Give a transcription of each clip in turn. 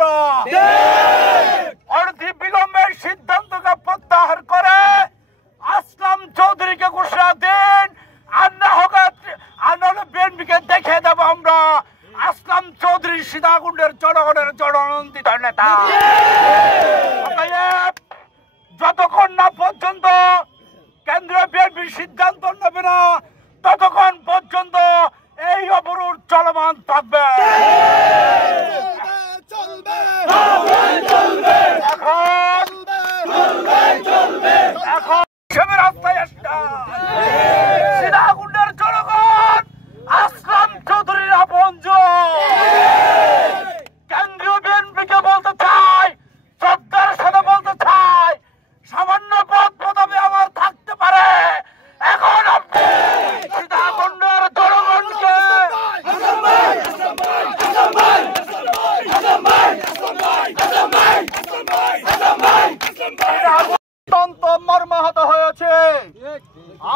আমরা অনতি বিলম্বে সিদ্ধান্তকে প্রত্যাহার করে আসলাম চৌধুরীকে ঘোষণা দিন, আর না হোক বিএনপিকে দেখে দেবো আমরা আসলাম চৌধুরী সীতাকুণ্ডের জনগণের জননন্দিত নেতা। যতক্ষণ না পর্যন্ত কেন্দ্রীয় বিএনপি সিদ্ধান্ত নেবে না ততক্ষণ পর্যন্ত এই অবরোধ চলমান থাকবে। এখন রাস্তায় সীতাকুণ্ডের জনগণ আসলাম চৌধুরীর আপনজন। কেন্দ্রীয় বিএনপিকে বলতে চাই, শ্রদ্ধার সাথে বলতে চাই, সামান্য পদ পদবি আমার থাকতে পারে, এখন আপনি সীতাকুণ্ডের জনগণকে অত্যন্ত মর্মাহত হয়েছে।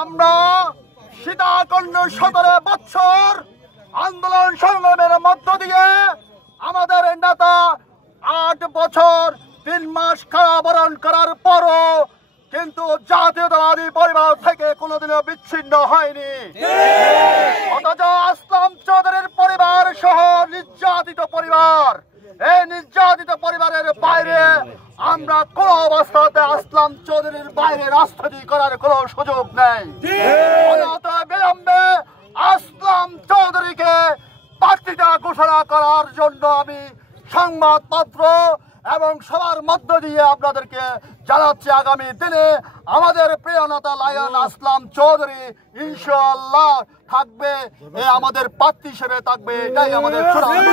আমরা সীতাকুণ্ড 17 বছর আন্দোলন সংগ্রামের মধ্য দিয়ে আমাদের নেতা 8 বছর 3 মাস কারাবরণ করার পরও কিন্তু জাতীয়তাবাদী পরিবার থেকে কোনোদিনও বিচ্ছিন্ন হয়নি। অথচ আসলাম চৌধুরীর পরিবার সহ নির্যাতিত পরিবার, এই নির্যাতিত পরিবারের বাইরে আমরা কোন অবস্থাতে আসলাম চৌধুরীর বাইরে রাজনীতি করার কোনো সুযোগ নেই। বিলম্বে আসলাম চৌধুরীকে প্রার্থিতা ঘোষণা করার জন্য আমি সংবাদপত্র এবং সবার মধ্য দিয়ে আপনাদেরকে জানাচ্ছি, আগামী দিনে আমাদের প্রিয় নেতা লায়ন আসলাম চৌধুরী ইনশাআল্লাহ থাকবে, আমাদের প্রার্থী হিসেবে থাকবে, এটাই আমাদের চূড়ান্ত।